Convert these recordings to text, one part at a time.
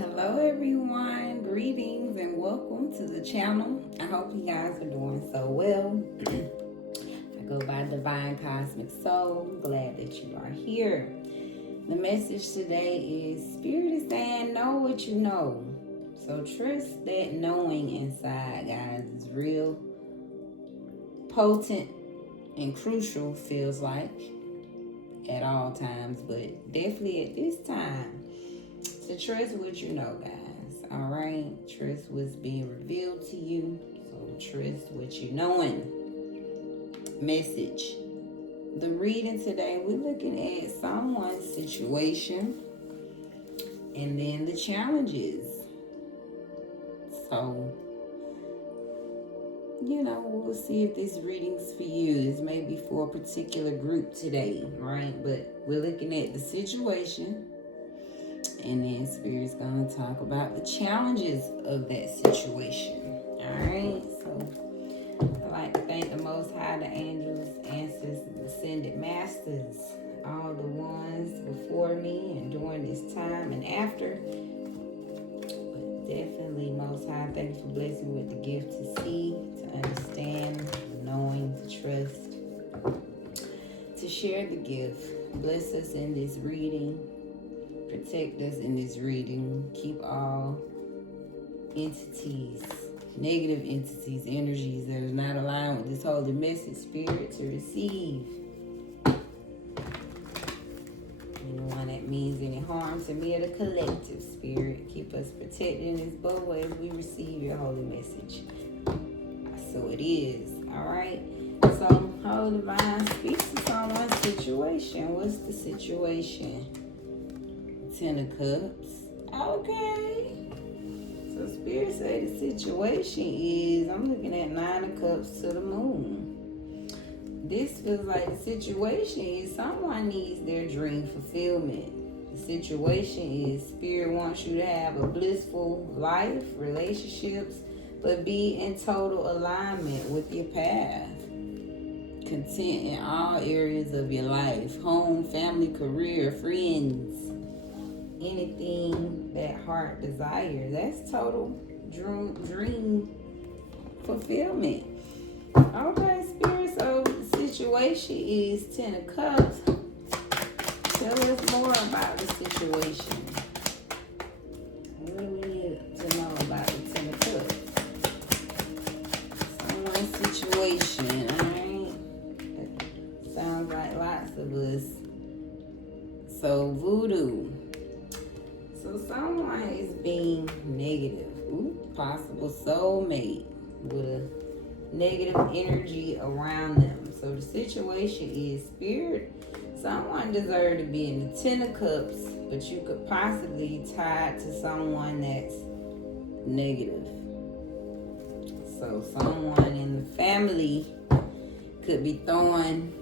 Hello everyone, greetings and welcome to the channel. I hope you guys are doing so well. I go by Divine Cosmic Soul. Glad that you are here. The message today is Spirit is saying know what you know. So trust that knowing inside, guys, is real potent and crucial, feels like, at all times, but definitely at this time. So trust what you know, guys. All right, trust what's being revealed to you. So trust what you knowing. Message. The reading today, we're looking at someone's situation and then the challenges. So, we'll see if this reading's for you. This may be for a particular group today, right? But we're looking at the situation. And then Spirit's going to talk about the challenges of that situation. Alright, so I'd like to thank the Most High, the angels, ancestors, the ascended masters, all the ones before me and during this time and after. But definitely, Most High, thank you for blessing me with the gift to see, to understand, knowing, to trust, to share the gift. Bless us in this reading. Protect us in this reading. Keep all entities, negative entities, energies that are not aligned with this holy message, Spirit, to receive. Anyone that means any harm to me or the collective, Spirit, keep us protected in this bowl as we receive your holy message. So it is. Alright. So, Holy Divine speaks to someone's situation. What's the situation? 10 of Cups. Okay. So Spirit say the situation is, I'm looking at 9 of Cups to the Moon. This feels like the situation is someone needs their dream fulfillment. The situation is Spirit wants you to have a blissful life, relationships, but be in total alignment with your path. Content in all areas of your life. Home, family, career, friends. Anything that heart desires. That's total dream fulfillment. Okay, Spirit, so the situation is 10 of Cups. Tell us more about the situation. What do we need to know about the 10 of Cups? Someone's situation, alright? Sounds like lots of us. So, voodoo. So someone is being negative. Possible soulmate with a negative energy around them. So the situation is Spirit. Someone deserves to be in the 10 of Cups, but you could possibly tie it to someone that's negative. So someone in the family could be throwing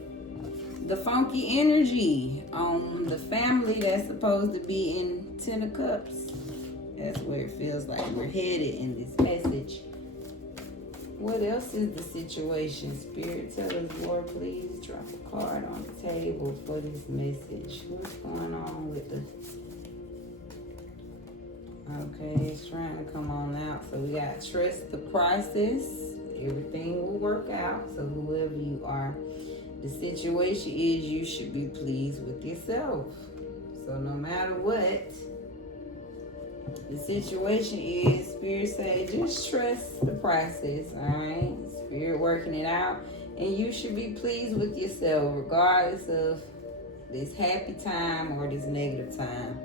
the funky energy on the family that's supposed to be in 10 of Cups. That's where it feels like we're headed in this message. What else is the situation? Spirit, tell us, Lord, please drop a card on the table for this message. What's going on with the... Okay, it's trying to come on out. So we got trust the process. Everything will work out. So whoever you are, the situation is you should be pleased with yourself. So no matter what the situation is, Spirit say just trust the process, alright? Spirit working it out. And you should be pleased with yourself regardless of this happy time or this negative time.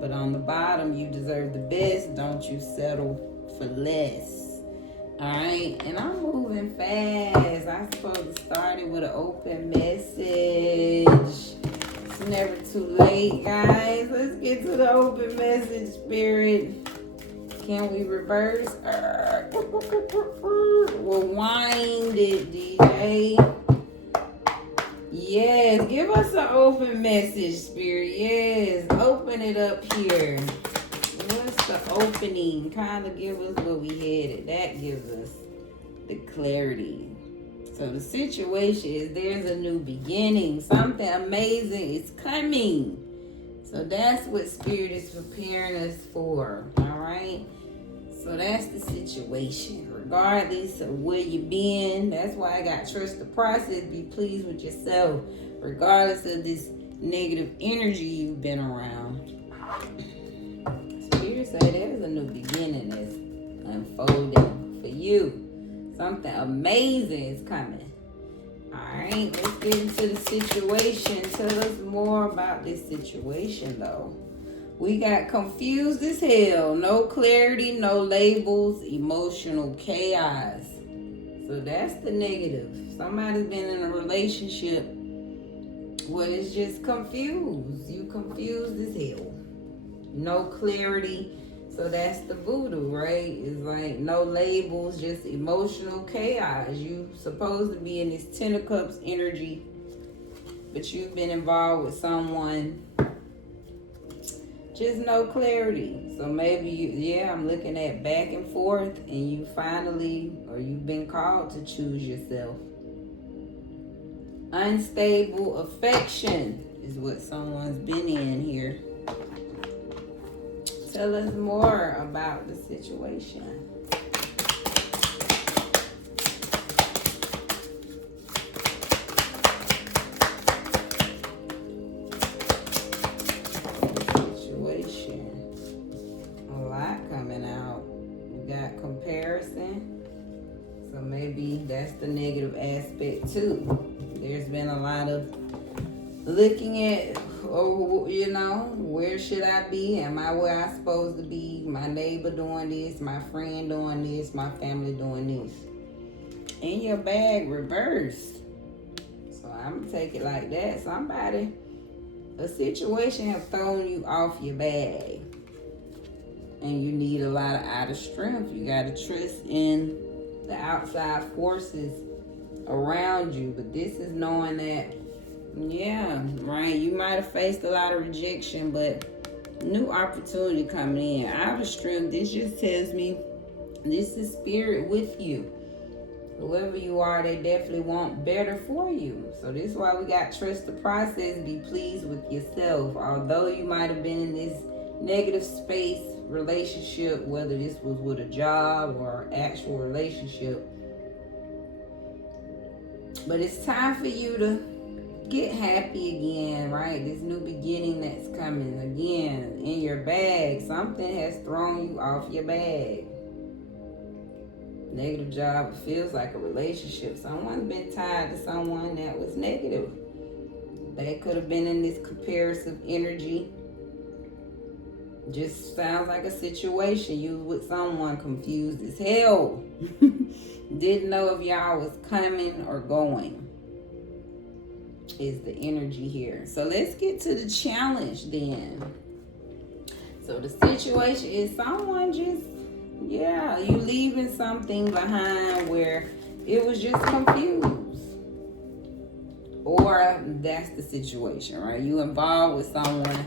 But on the bottom, you deserve the best. Don't you settle for less. Alright, and I'm moving fast. I'm supposed to start it with an open message. It's never too late, guys. Let's get to the open message, Spirit. Can we reverse? Rewind it, DJ. Yes, give us an open message, Spirit. Yes, open it up here. What's the opening? Kind of give us where we headed. That gives us the clarity. So the situation is there's a new beginning. Something amazing is coming. So that's what Spirit is preparing us for, all right? So that's the situation. Regardless of where you've been, that's why I got trust the process, be pleased with yourself. Regardless of this negative energy you've been around. Spirit say there's a new beginning that's unfolding for you. Something amazing is coming. Alright, let's get into the situation. Tell us more about this situation though. We got confused as hell. No clarity, no labels, emotional chaos. So that's the negative. Somebody's been in a relationship where it's just confused. You confused as hell. No clarity. So that's the voodoo, right? It's like no labels, just emotional chaos. You supposed to be in this Ten of Cups energy, but you've been involved with someone. Just no clarity. So maybe I'm looking at back and forth, and you finally, or you've been called to choose yourself. Unstable affection is what someone's been in here. Tell us more about the situation. A lot coming out. We got comparison. So maybe that's the negative aspect too. There's been a lot of looking at, where should I be? Am I where I'm supposed to be? My neighbor doing this, my friend doing this, my family doing this. And your bag reversed. So I'm going to take it like that. A situation have thrown you off your bag. And you need a lot of outer strength. You got to trust in the outside forces around you. But this is knowing that, you might have faced a lot of rejection, but new opportunity coming in. Outer strength, this just tells me this is Spirit with you. Whoever you are, they definitely want better for you. So this is why we got trust the process, be pleased with yourself. Although you might have been in this negative space, relationship, whether this was with a job or actual relationship. But it's time for you to get happy again, right? This new beginning that's coming again in your bag. Something has thrown you off your bag. Negative job, it feels like a relationship. Someone's been tied to someone that was negative. They could have been in this comparative energy. Just sounds like a situation. You was with someone confused as hell. Didn't know if y'all was coming or going. Is the energy here. So let's get to the challenge then. So the situation is someone just, you leaving something behind where it was just confused. Or that's the situation, right? You involved with someone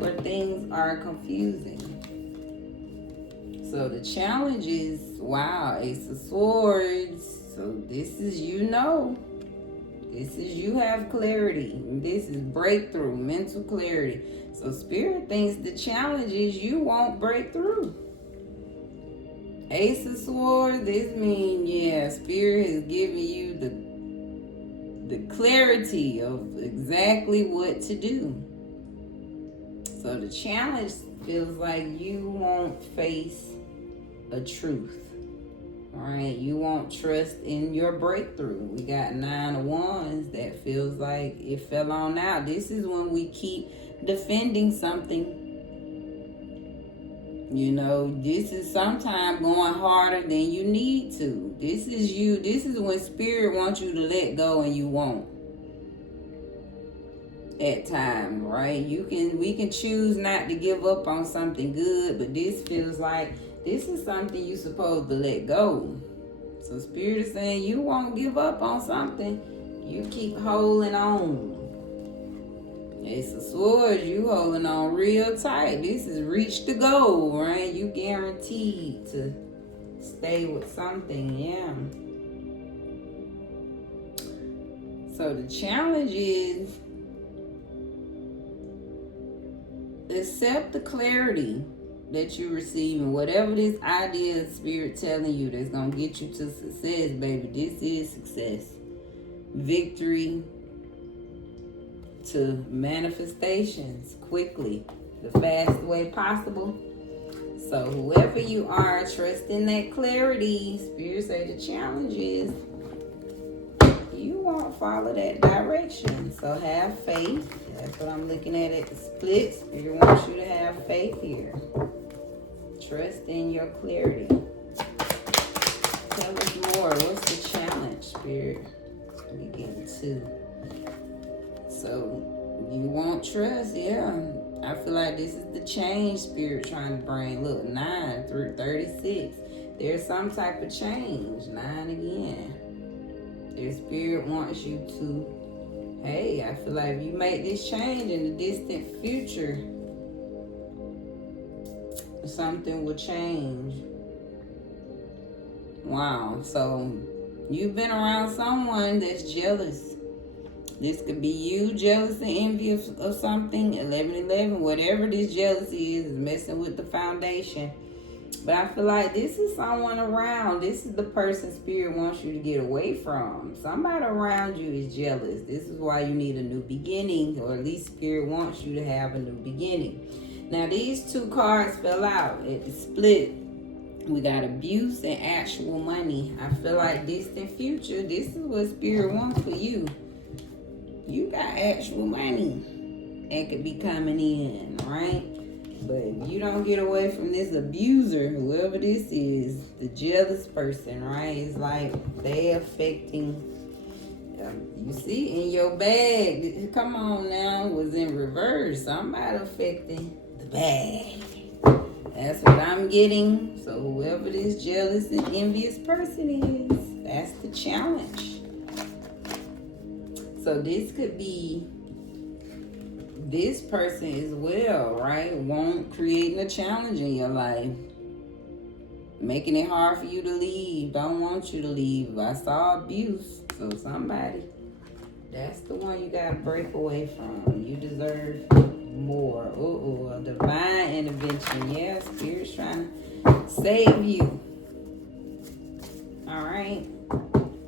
where things are confusing. So the challenge is, Ace of Swords. So this is, this is you have clarity. This is breakthrough, mental clarity. So Spirit thinks the challenge is you won't break through. Ace of Swords, this means, Spirit is giving you the clarity of exactly what to do. So the challenge feels like you won't face a truth. All right, you won't trust in your breakthrough. We got 9 of Wands that feels like it fell on out. This is when we keep defending something. This is sometimes going harder than you need to. This is when Spirit wants you to let go and you won't. At times, right? We can choose not to give up on something good, but this feels like this is something you're supposed to let go. So Spirit is saying you won't give up on something. You keep holding on. Ace of Swords, you holding on real tight. This is reach the goal, right? You guaranteed to stay with something, So the challenge is accept the clarity that you receive, and whatever this idea of spirit telling you that's gonna get you to success, baby, this is success. Victory to manifestations quickly, the fastest way possible. So whoever you are, trust in that clarity. Spirit say the challenge is you won't follow that direction. So have faith. That's what I'm looking at the split. Spirit wants you to have faith here. Trust in your clarity. Tell us more. What's the challenge, Spirit? We get 2. So you won't trust, yeah. I feel like this is the change Spirit trying to bring. Look, 9 through 36. There's some type of change. 9 again. Their Spirit wants you to, hey, I feel like if you make this change in the distant future, something will change. Wow. So you've been around someone that's jealous. This could be you jealous and envious of something. 1111, whatever this jealousy is messing with the foundation. But I feel like this is someone around. This is the person Spirit wants you to get away from. Somebody around you is jealous. This is why you need a new beginning, or at least Spirit wants you to have a new beginning. Now, these 2 cards fell out at the split. We got abuse and actual money. I feel like distant future, this is what Spirit wants for you. You got actual money and could be coming in, right? But if you don't get away from this abuser, whoever this is, the jealous person, right? It's like they affecting, you see, in your bag. Come on now, was in reverse. Somebody affecting the bag. That's what I'm getting. So whoever this jealous and envious person is, that's the challenge. So this could be this person as well, right? Creating a challenge in your life. Making it hard for you to leave. Don't want you to leave. I saw abuse. So somebody, that's the one you got to break away from. You deserve more. A divine intervention. Yeah, Spirit's trying to save you. All right.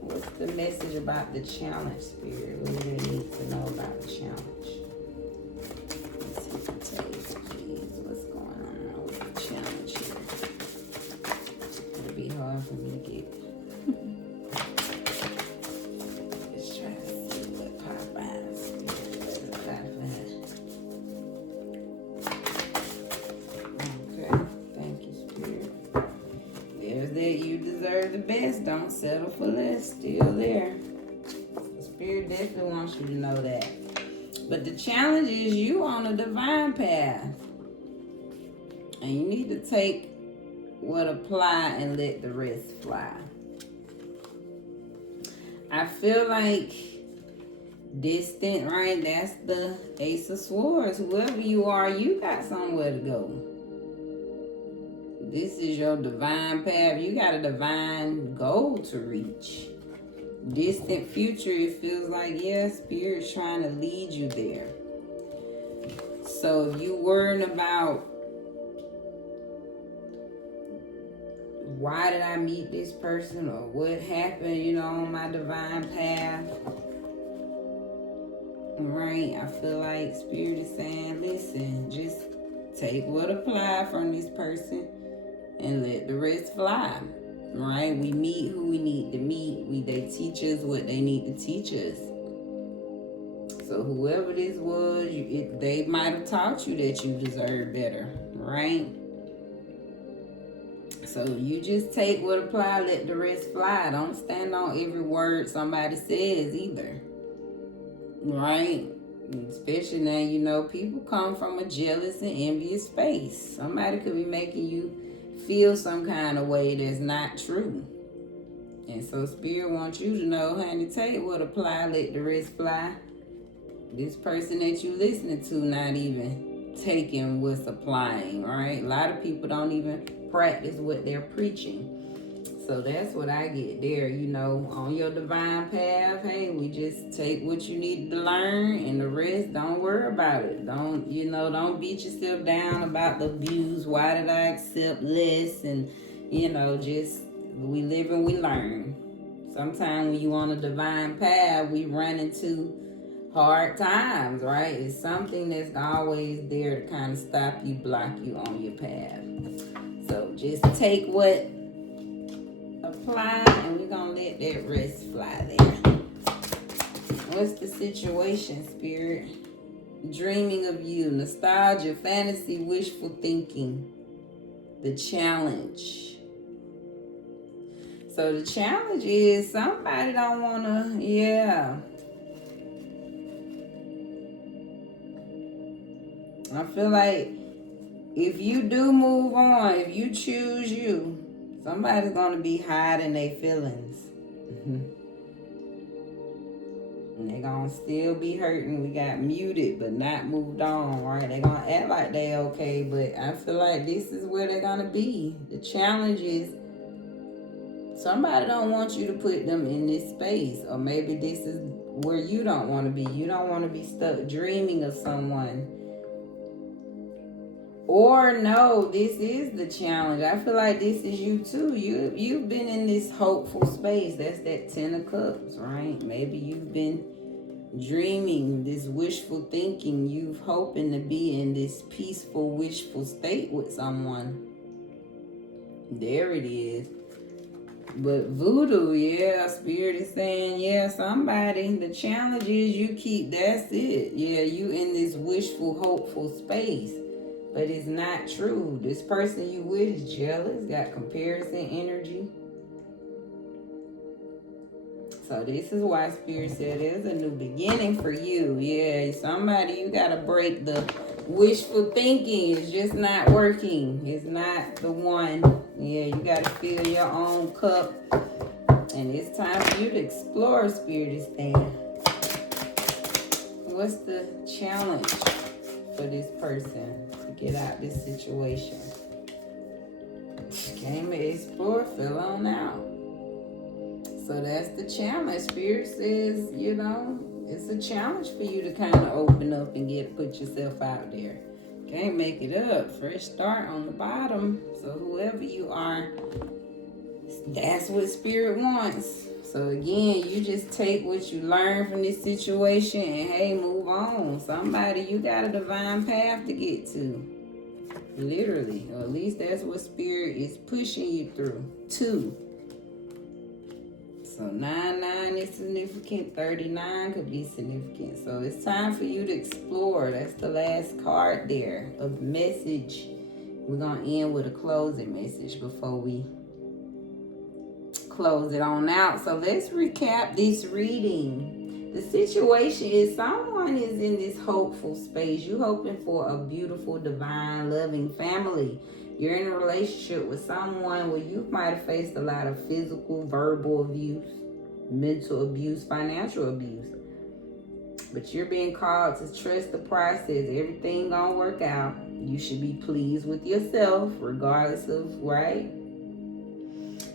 What's the message about the challenge, Spirit? What do they need to know about the challenge? Let's see the taste, please. What's going on with the challenge here? It'll be hard for me to get. Let's try to see what Popeye's Spirit. Okay, thank you, Spirit. There's that. You deserve the best. Don't settle for less. Still there. Spirit definitely wants you to know that. But the challenge is you on a divine path. And you need to take what apply and let the rest fly. I feel like distant, right? That's the Ace of Swords. Whoever you are, you got somewhere to go. This is your divine path. You got a divine goal to reach. Distant future, it feels like, yeah, Spirit's trying to lead you there. So if you worrying about, why did I meet this person, or what happened, on my divine path, right? I feel like Spirit is saying, listen, just take what apply from this person and let the rest fly. Right? We meet who we need to meet. They teach us what they need to teach us. So whoever this was, they might have taught you that you deserve better. Right? So you just take what apply, let the rest fly. Don't stand on every word somebody says either. Right? Especially now, people come from a jealous and envious space. Somebody could be making you feel some kind of way that's not true. And so Spirit wants you to know, honey, take what apply, let the rest fly. This person that you listening to not even taking what's applying, right? A lot of people don't even practice what they're preaching. So that's what I get there, you know, on your divine path. Hey, we just take what you need to learn, and the rest, don't worry about it. Don't beat yourself down about the views. Why did I accept less? And, just we live and we learn. Sometimes when you on a divine path, we run into hard times, right? It's something that's always there to kind of stop you, block you on your path. So just take what apply, and we're gonna let that rest fly there. What's the situation, Spirit? Dreaming of you, nostalgia, fantasy, wishful thinking. The challenge. So the challenge is somebody don't wanna, I feel like if you do move on, if you choose you, somebody's going to be hiding their feelings. And they're going to still be hurting. We got muted, but not moved on, right? They're going to act like they okay, but I feel like this is where they're going to be. The challenge is somebody don't want you to put them in this space. Or maybe this is where you don't want to be. You don't want to be stuck dreaming of someone. Or no, this is the challenge. I feel like this is you too. You've been in this hopeful space. That's that 10 of Cups, right? Maybe you've been dreaming, this wishful thinking. You've hoping to be in this peaceful, wishful state with someone. There it is. But voodoo, Spirit is saying, somebody. The challenge is you keep, that's it. You in this wishful, hopeful space. But it's not true. This person you with is jealous, got comparison energy. So this is why Spirit said there's a new beginning for you. Somebody, you got to break the wishful thinking. It's just not working. It's not the one. You got to fill your own cup. And it's time for you to explore, Spirit is saying. What's the challenge for this person to get out this situation? Came to explore, fell on out. So that's the challenge. Spirit says, it's a challenge for you to kind of open up and put yourself out there. Can't make it up. Fresh start on the bottom. So whoever you are, that's what Spirit wants. So again, you just take what you learn from this situation and hey, move on. Somebody, you got a divine path to get to. Literally. Or at least that's what Spirit is pushing you through. To. So 99 is significant. 39 could be significant. So it's time for you to explore. That's the last card there of message. We're going to end with a closing message before we close it on out. So let's recap this reading. The situation is someone is in this hopeful space. You're hoping for a beautiful, divine, loving family. You're in a relationship with someone where you might have faced a lot of physical, verbal abuse, mental abuse, financial abuse. But you're being called to trust the process. Everything gonna work out. You should be pleased with yourself, regardless of, right?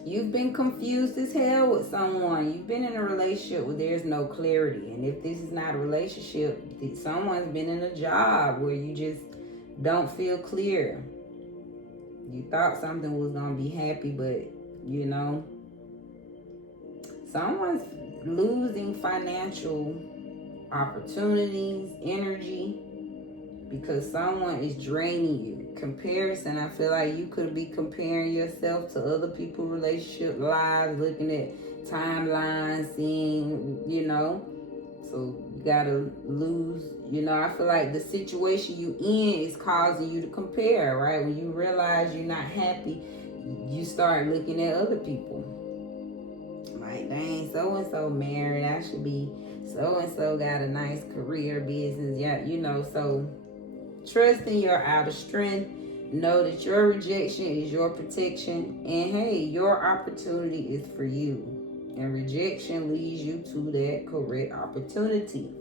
You've been confused as hell with someone. You've been in a relationship where there's no clarity. And if this is not a relationship, someone's been in a job where you just don't feel clear. You thought something was going to be happy, but, someone's losing financial opportunities, energy, because someone is draining you. Comparison, I feel like you could be comparing yourself to other people's relationship lives, looking at timelines, seeing, so you gotta lose, I feel like the situation you in is causing you to compare, right? When you realize you're not happy, you start looking at other people. Like, dang, so-and-so married, I should be, so-and-so got a nice career, business, so trust in your outer strength. Know that your rejection is your protection. And hey, your opportunity is for you. And rejection leads you to that correct opportunity.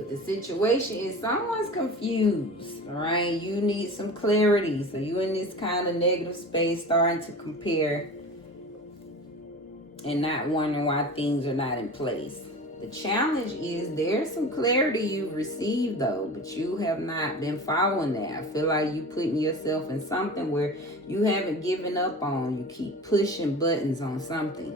But the situation is someone's confused, all right? You need some clarity. So you in this kind of negative space, starting to compare and not wondering why things are not in place. The challenge is there's some clarity you've received though, but you have not been following that. I feel like you putting yourself in something where you haven't given up on. You keep pushing buttons on something.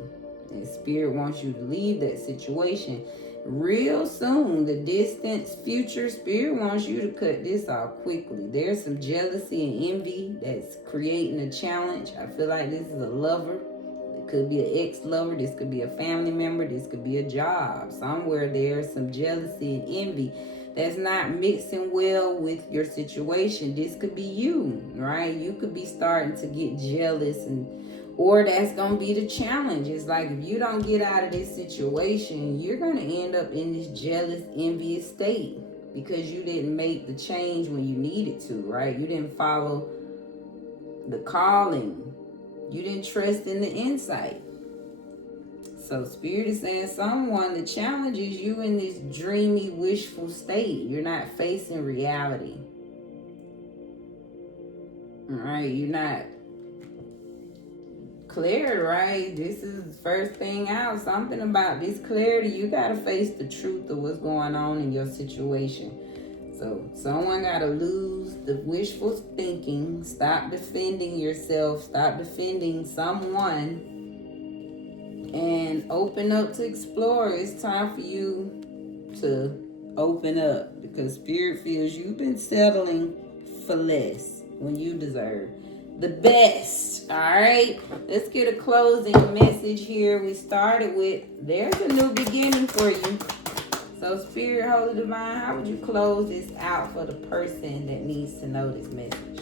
And Spirit wants you to leave that situation real soon. The distant future, Spirit wants you to cut this off quickly. There's some jealousy and envy that's creating a challenge. I feel like this is a lover. It could be an ex-lover. This could be a family member. This could be a job. Somewhere there's some jealousy and envy that's not mixing well with your situation. This could be you, right? You could be starting to get jealous, or that's going to be the challenge. It's like if you don't get out of this situation, you're going to end up in this jealous, envious state because you didn't make the change when you needed to, right? You didn't follow the calling. You didn't trust in the insight. So Spirit is saying someone, the challenge is you in this dreamy, wishful state. You're not facing reality. All right, you're not clear, right? This is the first thing out. Something about this clarity. You got to face the truth of what's going on in your situation. So someone got to lose the wishful thinking. Stop defending yourself. Stop defending someone. And open up to explore. It's time for you to open up. Because Spirit feels you've been settling for less when you deserve the best. All right. Let's get a closing message here. We started with, there's a new beginning for you. So Spirit, Holy Divine, how would you close this out for the person that needs to know this message?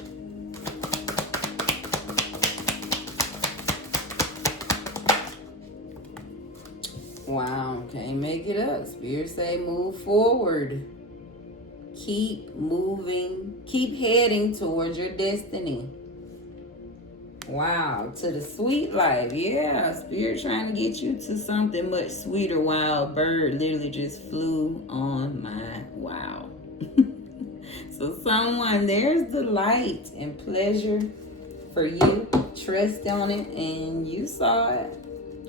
Wow, can't make it up. Spirit say move forward. Keep moving. Keep heading towards your destiny. Wow, to the sweet life. Yeah, Spirit trying to get you to something much sweeter. Wow, a bird literally just flew on my wow. So someone, there's the light and pleasure for you. Trust on it, and you saw it.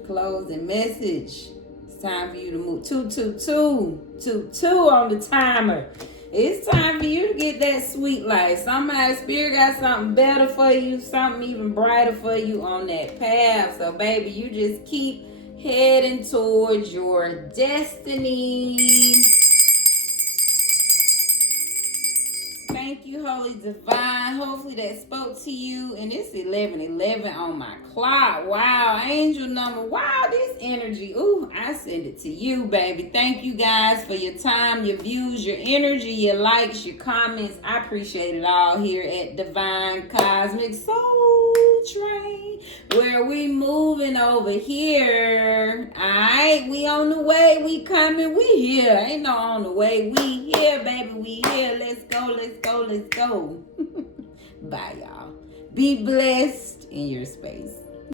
Closing message. It's time for you to move. 222 on the timer. It's time for you to get that sweet life. Somebody, Spirit got something better for you, something even brighter for you on that path. So, baby, you just keep heading towards your destiny. Thank you, Holy Divine. Hopefully that spoke to you. And it's 11:11 on my clock. Wow, angel number. Wow, this energy. Ooh, I send it to you, baby. Thank you guys for your time, your views, your energy, your likes, your comments. I appreciate it all here at Divine Cosmic Soul Train, where we moving over here. All right, we on the way. We coming. We here. Ain't no on the way. We here, baby. We here. Let's go. Let's go. Let's go. Bye, y'all. Be blessed in your space.